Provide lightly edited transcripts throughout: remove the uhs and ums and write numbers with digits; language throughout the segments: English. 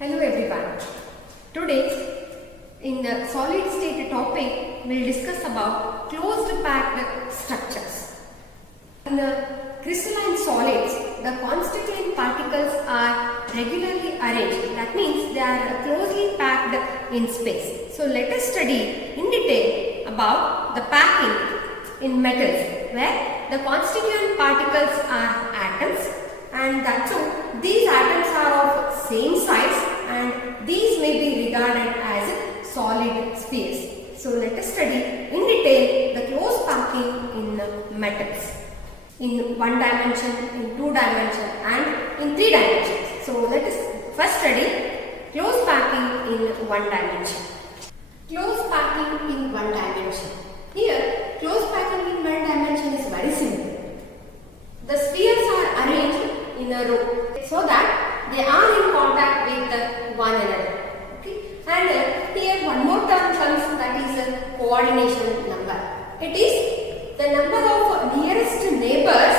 Hello everyone. Today in the solid state topic we will discuss about closed packed structures. In the crystalline solids, the constituent particles are regularly arranged. That means they are closely packed in space. So let us study in detail about the packing in metals, where the constituent particles are atoms, and that too these atoms are of same size and these may be regarded as solid spheres. So let us study in detail the closed packing in metals in one dimension, in two dimension and in three dimensions. So let us first study closed packing in one dimension. Closed packing in one dimension. Here closed packing in one dimension is very simple. The spheres are arranged in a row so that they are in contact with one another. Okay? And here one more term comes, that is a coordination number. It is the number of nearest neighbors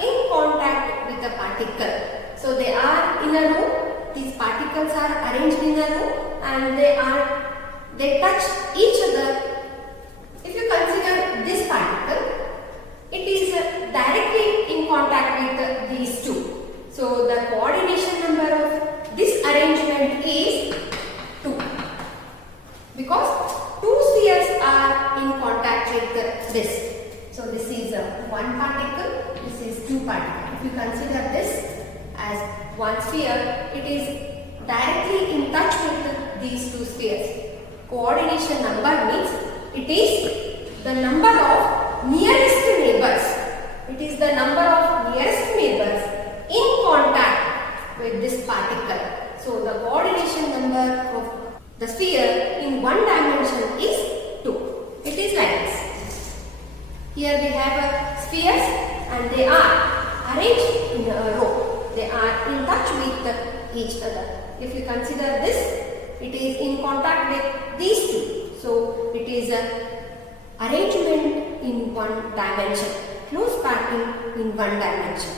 in contact with the particle. So they are in a row, these particles are arranged in a row and they touch each other. If you consider this particle, it is directly in contact with these two. So the coordination number of this arrangement is 2, because two spheres are in contact with this. So this is one particle, this is two particles. If you consider this as one sphere, it is directly in touch with these two spheres. Coordination number means it is the number of nearest neighbors. It is the number of nearest neighbors in contact with this particle. So the coordination number of the sphere in one dimension is 2. It is like this. Here we have spheres and they are arranged in a row. They are in touch with each other. If you consider this, it is in contact with these two. So it is an arrangement in one dimension. Close packing in one dimension.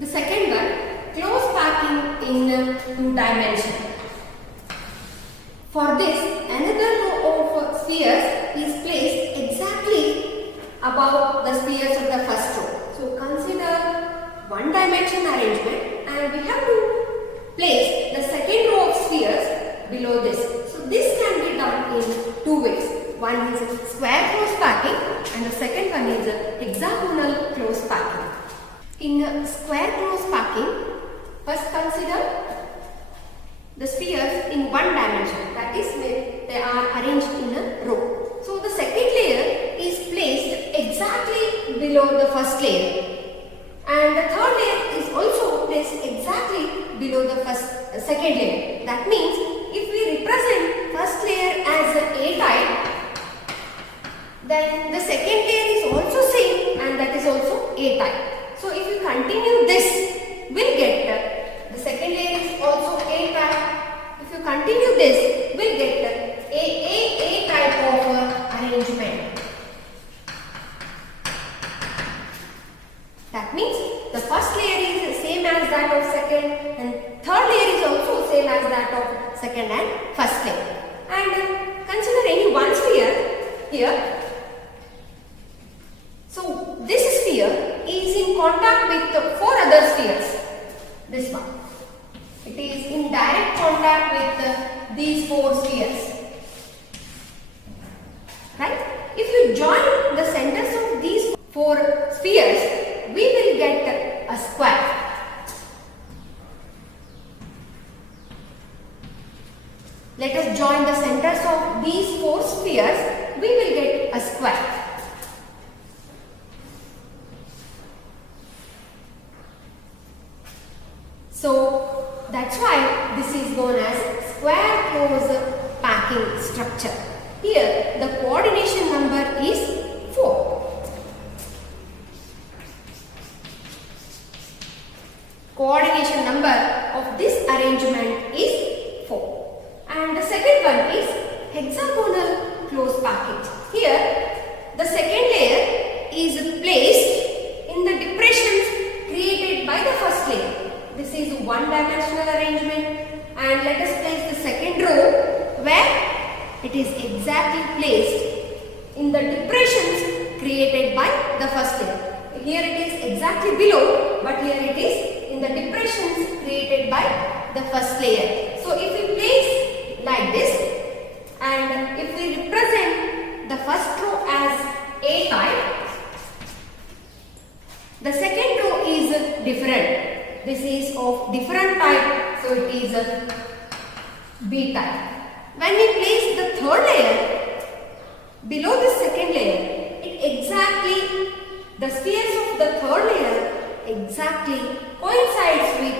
The second one, close packing in two dimension. For this, another row of spheres is placed exactly above the spheres of the first row. So consider one dimension arrangement and we have to place the second row of spheres below this. So this can be done in two ways. One is square close packing and the second one is hexagonal close packing. In square close packing, first consider the spheres in one dimension, that is they are arranged in a row. So the second layer is placed exactly below the first layer and the third layer is also placed exactly below the second layer. That means if we represent first layer as A type, then the second layer is also same and that is also A type. So if you continue this, we'll get the second layer is also A type. If you continue this, we'll get A type of arrangement. That means the first layer is same as that of second and third layer is also same as that of second and first layer. And consider any one sphere here. So this sphere is in contact with 4 other spheres. This one. It is in direct contact with these 4 spheres. Right? If you join the centers of these 4 spheres, we will get a square. Let us join the centers of these 4 spheres, we will get a square. So that's why this is known as square close packing structure. Here the coordination number is 4. Coordination number of this arrangement is 4. And the second one is hexagonal close package. Here the second layer is placed in the depressions created by the first layer. This is one dimensional arrangement and let it is exactly placed in the depressions created by the first layer. Here it is exactly below, but here it is in the depressions created by the first layer. So if we place like this, and if we represent the first row as A type, the second row is different. This is of different type, so it is B type. When we place the third layer below the second layer, it exactly, the spheres of the third layer exactly coincides with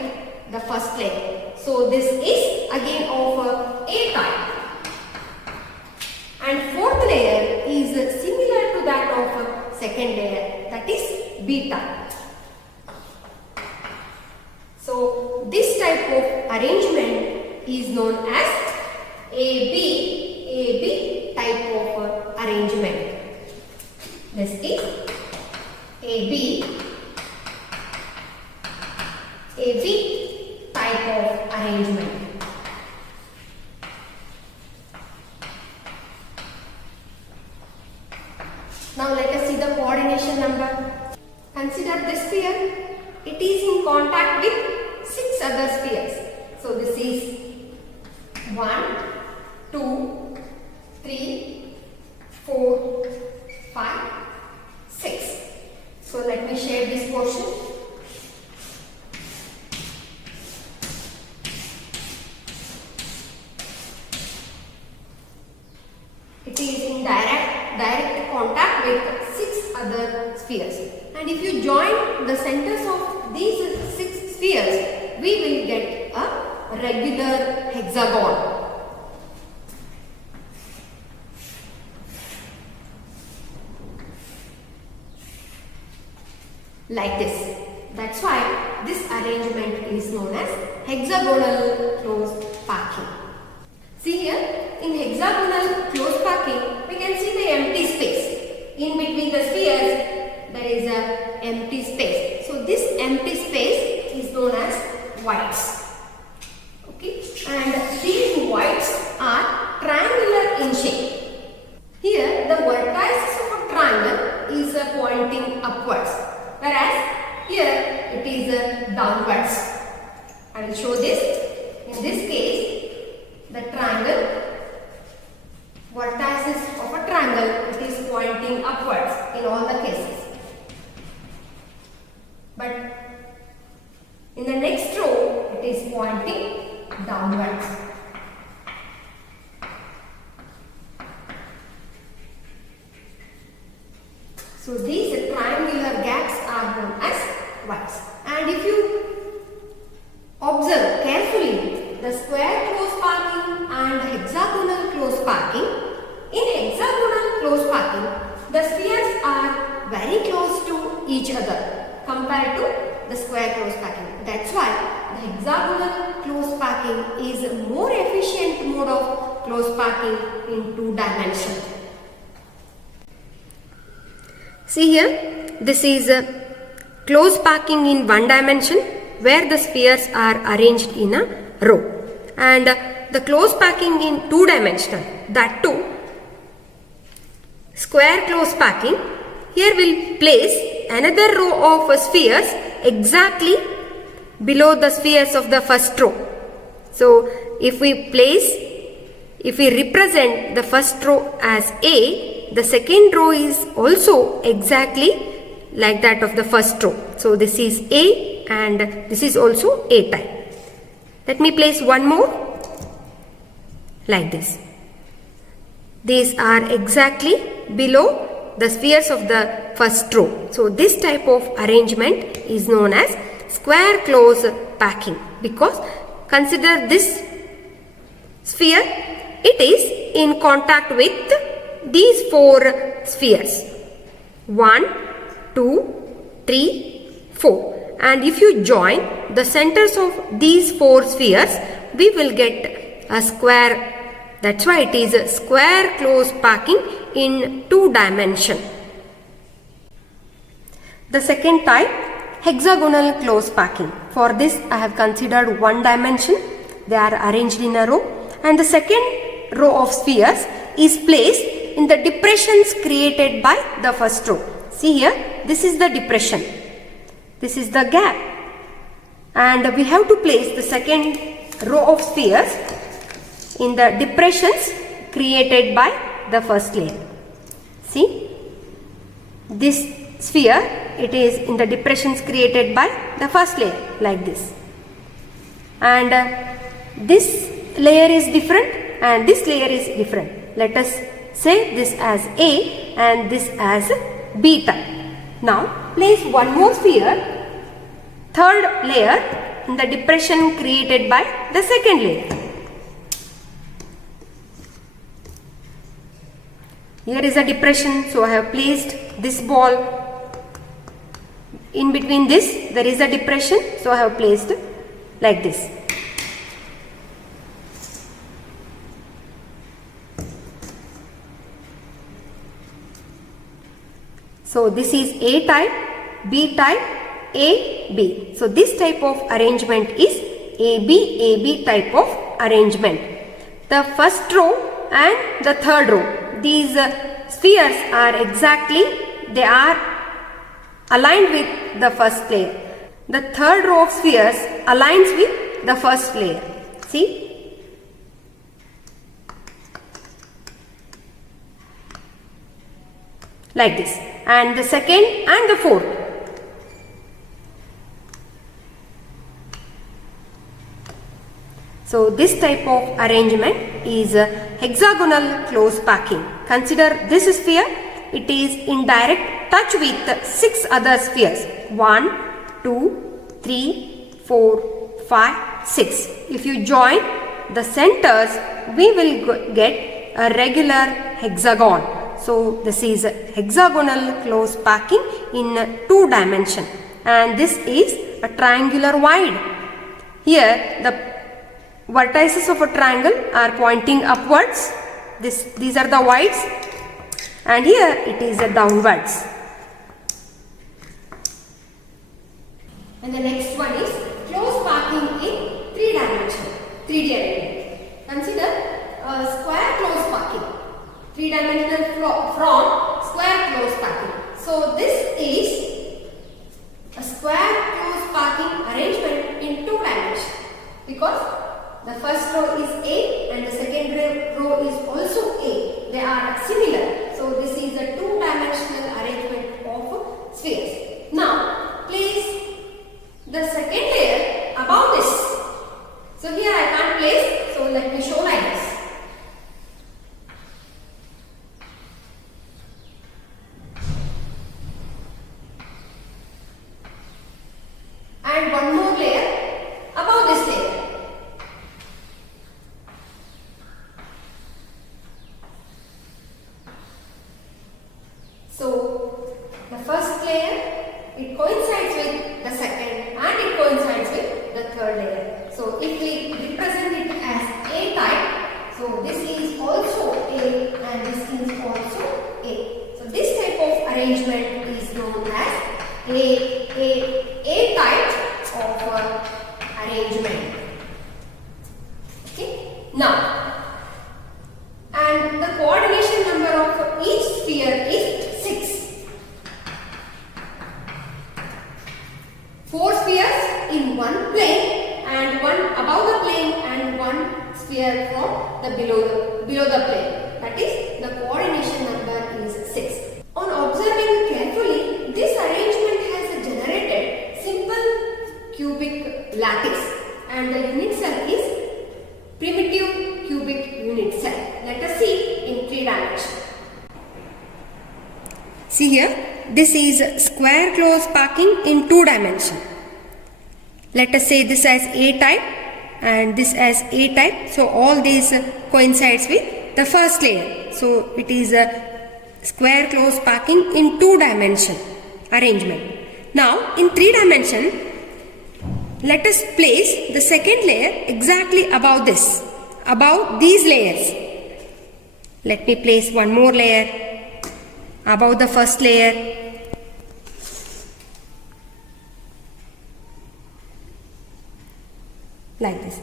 the first layer. So this is again of A type. And fourth layer is similar to that of second layer, that is B type. So this type of arrangement is known as AB type of arrangement. This is AB type of arrangement. Now let us see the coordination number. Consider this sphere. It is in contact with 6 other spheres. So this is 1, 2, 3, 4, 5, 6. So let me share this portion. It is in direct contact with 6 other spheres. And if you join the centers of these 6 spheres, we will get a regular hexagon. Like this. That's why this arrangement is known as hexagonal closed packing. See here, in hexagonal closed packing, we can see the empty space. In between the spheres, there is a empty space. So this empty space is known as voids. Okay, and these voids are triangular in shape. Here, the vertices of a triangle is pointing upwards, whereas here it is downwards. I will show this. In this case, the triangle, vertices of a triangle, it is pointing upwards in all the cases. But in the next row, it is pointing downwards. So these triangular gaps are known as voids. And if you observe carefully the square close packing and hexagonal close packing, in hexagonal close packing, the spheres are very close to each other compared to the square close packing. That's why the hexagonal close packing is a more efficient mode of close packing in 2 dimensions. See here, this is a close packing in 1 dimension where the spheres are arranged in a row, and the close packing in 2 dimensional, that too square close packing. Here we'll place another row of spheres exactly below the spheres of the first row. So if we represent the first row as A, the second row is also exactly like that of the first row. So this is A and this is also A type. Let me place one more like this. These are exactly below the spheres of the first row. So this type of arrangement is known as square close packing, because consider this sphere, it is in contact with these 4 spheres, 1, 2, 3, 4, and if you join the centers of these 4 spheres, we will get a square. That's why it is a square close packing in 2 dimension. The second type, hexagonal close packing. For this I have considered 1 dimension. They are arranged in a row, and the second row of spheres, is placed in the depressions created by the first row. See here, this is the depression. This is the gap. And we have to place the second row of spheres in the depressions created by the first layer. See, this sphere, it is in the depressions created by the first layer, like this. And this layer is different and this layer is different. Let us say this as A and this as B type. Now place one more sphere, third layer, in the depression created by the second layer. Here is a depression, so I have placed this ball. In between this, there is a depression, so I have placed like this. So this is A type, B type, A, B. So this type of arrangement is AB type of arrangement. The first row and the third row, these spheres are exactly, they are aligned with the first layer. The third row of spheres aligns with the first layer. See? Like this. And the second and the fourth. So this type of arrangement is hexagonal close packing. Consider this sphere, it is in direct touch with 6 other spheres. 1, 2, 3, 4, 5, 6. If you join the centers, we will get a regular hexagon. So this is hexagonal close packing in 2 dimension, and this is a triangular wide. Here the vertices of a triangle are pointing upwards. These are the wides, and here it is a downwards. And the next one is close packing in 3 dimension, 3D arrangement. Consider a square close packing. 3-dimensional from square close packing. So this is a square close packing arrangement in 2 dimensions, because the first row is A and the second row is also A. They are similar. So this is a 2-dimensional arrangement of spheres. Now place the second layer above this. So here I can't place, so let me show like this. And one more layer above this layer. So the first layer, it coincides with the second and it coincides with the third layer. So if we represent it as A type, so this is also A and this is also A. So this type of arrangement is known as A type of arrangement. Okay. Now, and the coordination number of each sphere is 6. 4 spheres in one plane and one above the plane and one sphere from the below the plane. That is, the coordination number is 6. On observing carefully, this arrangement has generated simple cubic lattice, and the unit cell is primitive cubic unit cell. Let us see in 3 dimensions. See here, this is square close packing in 2 dimensions. Let us say this as A type and this as A type. So all these coincides with the first layer. So it is a square close packing in 2 dimension arrangement. Now in 3 dimension, let us place the second layer exactly above this, above these layers. Let me place one more layer above the first layer. Like this.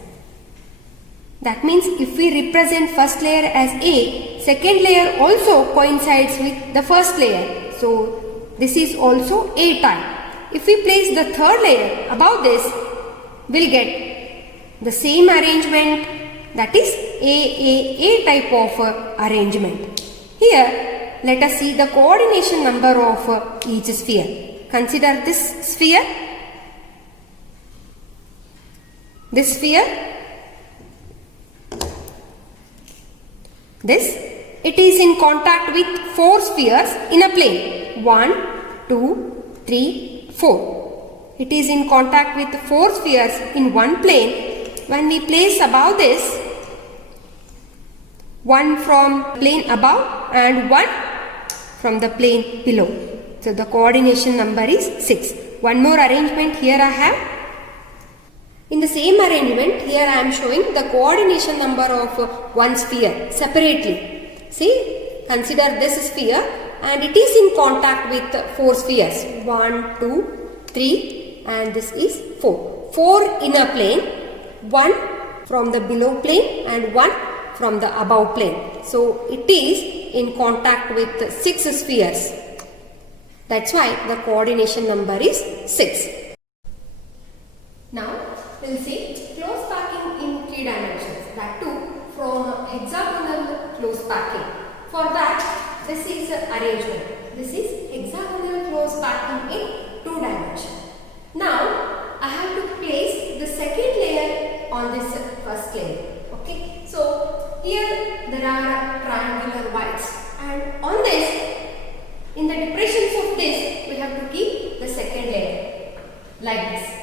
That means if we represent first layer as A, second layer also coincides with the first layer. So this is also A type. If we place the third layer above this, we'll get the same arrangement, that is A type of arrangement. Here let us see the coordination number of each sphere. Consider this sphere. This sphere, it is in contact with 4 spheres in a plane. 1, 2, 3, 4. It is in contact with 4 spheres in one plane. When we place above this, one from plane above and one from the plane below. So the coordination number is 6. One more arrangement here I have. In the same arrangement, here I am showing the coordination number of one sphere separately. See, consider this sphere and it is in contact with 4 spheres. 1, 2, 3 and this is 4. 4 in a plane, 1 from the below plane and 1 from the above plane. So it is in contact with 6 spheres. That's why the coordination number is 6. Now we'll see close packing in 3 dimensions, that too from hexagonal close packing. For that, this is arrangement. This is hexagonal close packing in 2 dimensions. Now I have to place the second layer on this first layer. Okay, so here there are triangular whites, and on this, in the depressions of this, we have to keep the second layer like this.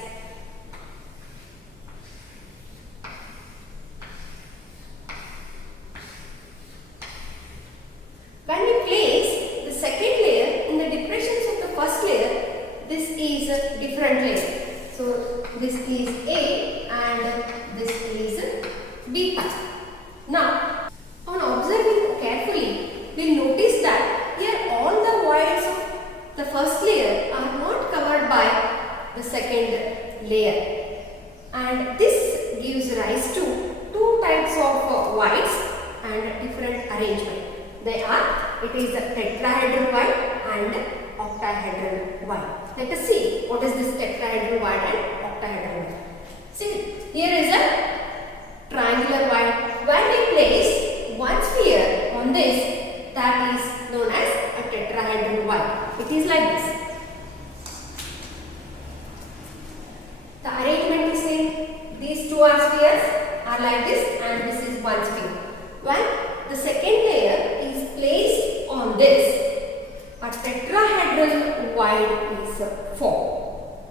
When we place the second layer in the depressions of the first layer, this is a different layer. So this is A and this is B type. Now, on observing carefully, we will notice that here all the voids of the first layer are not covered by the second layer, and this gives rise to 2 types of voids and different arrangement. They are, it is a tetrahedral void and octahedral void. Let us see what is this tetrahedral void and octahedral void. See, here is a triangular void. When we place one sphere on this, that is known as a tetrahedral void. It is like this. The arrangement is same. These 2 are spheres are like this, and this is one sphere. When the second layer is placed on this, a tetrahedral void is formed.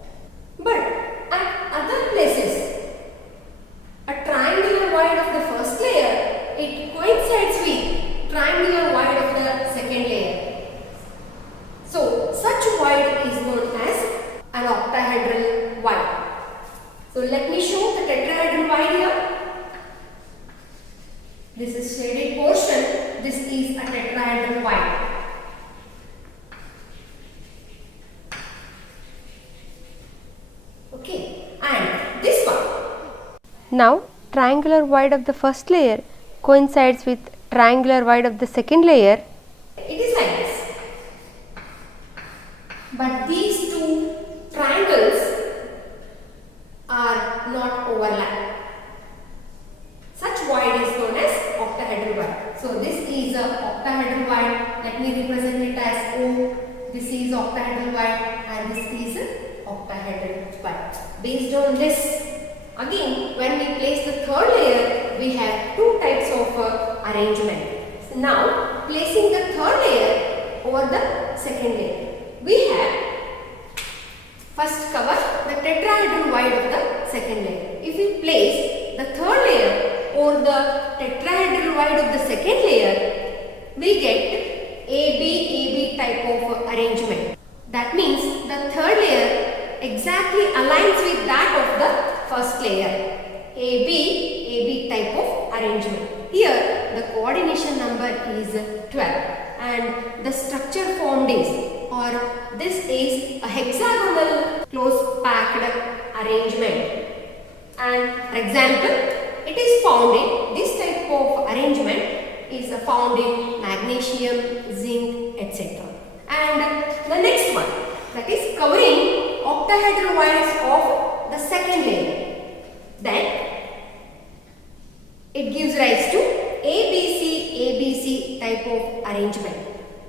But at other places, a triangular void of the first layer, it coincides with triangular void of the second layer. So such void is known as an octahedral void. So let me show the tetrahedral void here. This is shaded portion. This is a tetrahedral void. Okay, and this one. Now, triangular void of the first layer coincides with triangular void of the second layer. It is like this. But these 2 triangles are not overlapped. Such void is known as octahedral void. So this is a octahedral void. Let me represent it as O. This is octahedral void and this is a octahedral void. Based on this, again when we place the third layer, we have 2 types of arrangement. So now placing the third layer over the second layer, we have first cover the tetrahedral void of the second layer. If we place the third layer over the tetrahedral void of the second layer, we get AB type of arrangement. That means the third layer exactly aligns with that of the first layer. AB type of arrangement. Here the coordination number is 12 and the structure formed is, or this is a hexagonal close packed arrangement. And for example, it is found in this type of arrangement is found in magnesium, zinc, etc. And the next one, that is covering octahedral wires of the second layer. Then it gives rise to ABC type of arrangement.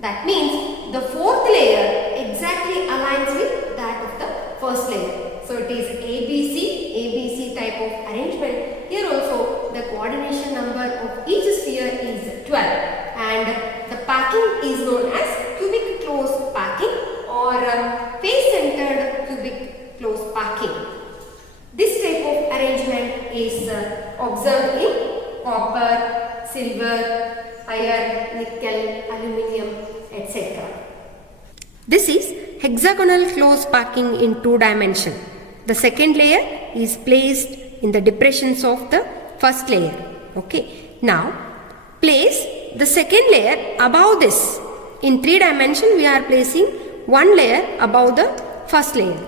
That means the fourth layer exactly aligns with that of the first layer. So it is ABC type of arrangement. Here also the coordination number of each sphere is 12 and the packing is known as cubic close packing or face centered cubic close packing. This type of arrangement is observed in copper, silver, iron, nickel, aluminium, etc. This is hexagonal close packing in 2 dimensions. The second layer is placed in the depressions of the first layer. Okay. Now place the second layer above this. In 3 dimensions we are placing one layer above the first layer.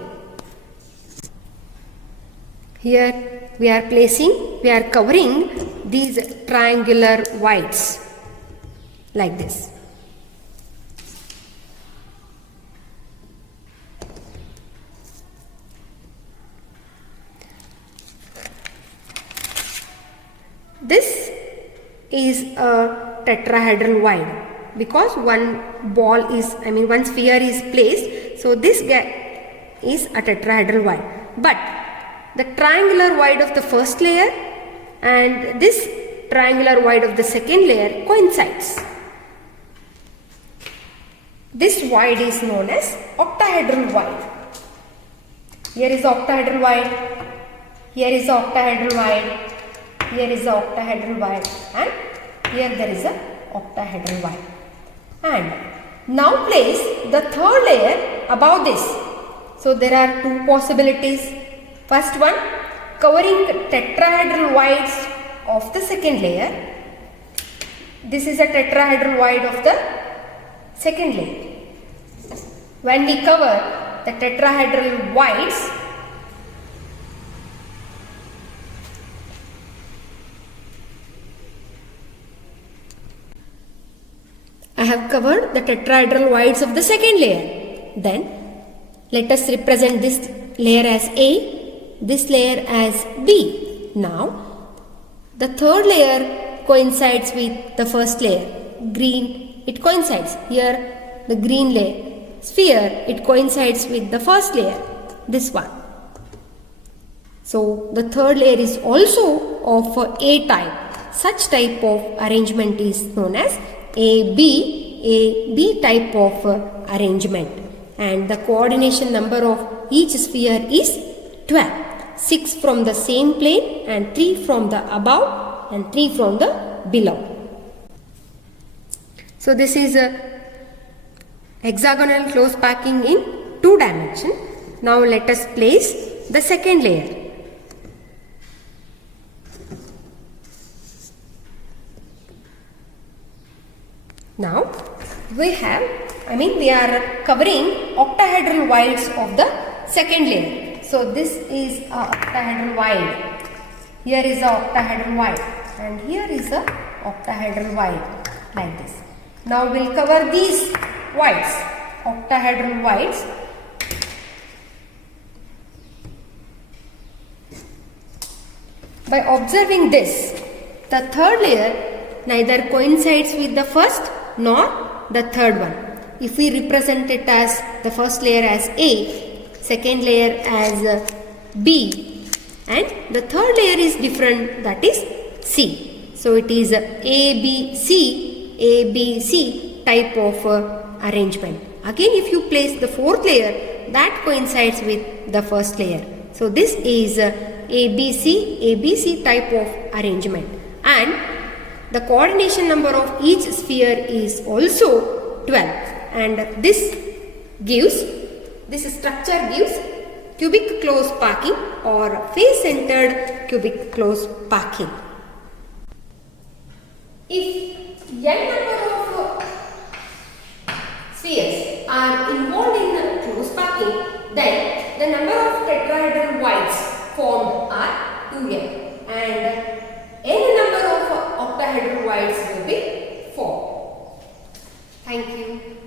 Here we are covering these triangular whites like this. This is a tetrahedral wide because one sphere is placed, so this is a tetrahedral wide. But the triangular wide of the first layer and this triangular wide of the second layer coincides. This wide is known as octahedral wide. Here is octahedral wide, here is octahedral wide, here is octahedral wide, and here there is a octahedral wide. And now place the third layer above this. So there are 2 possibilities. First one, covering tetrahedral wides of the second layer. This is a tetrahedral wide of the second layer. When we cover the tetrahedral wides, I have covered the tetrahedral wides of the second layer. Then let us represent this layer as A, this layer as B. Now the third layer coincides with the first layer. Green, it coincides. Here the green layer. Sphere, it coincides with the first layer. This one. So the third layer is also of A type. Such type of arrangement is known as AB type of arrangement, and the coordination number of each sphere is 12. 6 from the same plane and 3 from the above and 3 from the below. So this is a hexagonal close packing in 2 dimensions. Now let us place the second layer. Now we are covering octahedral wides of the second layer. So this is a octahedral wide. Here is a octahedral wide and here is a octahedral wide like this. Now we'll cover these wides, octahedral wides. By observing this, the third layer neither coincides with the first nor the third one. If we represent it as the first layer as A, second layer as B, and the third layer is different, that is C. So it is ABC type of arrangement. Again, if you place the fourth layer, that coincides with the first layer. So this is ABC type of arrangement, and the coordination number of each sphere is also 12, and this structure gives cubic close packing or face centered cubic close packing. If n number of spheres are involved in close packing, then the number of tetrahedral wides formed are 2n, and n number of octahedral wides will be Thank you.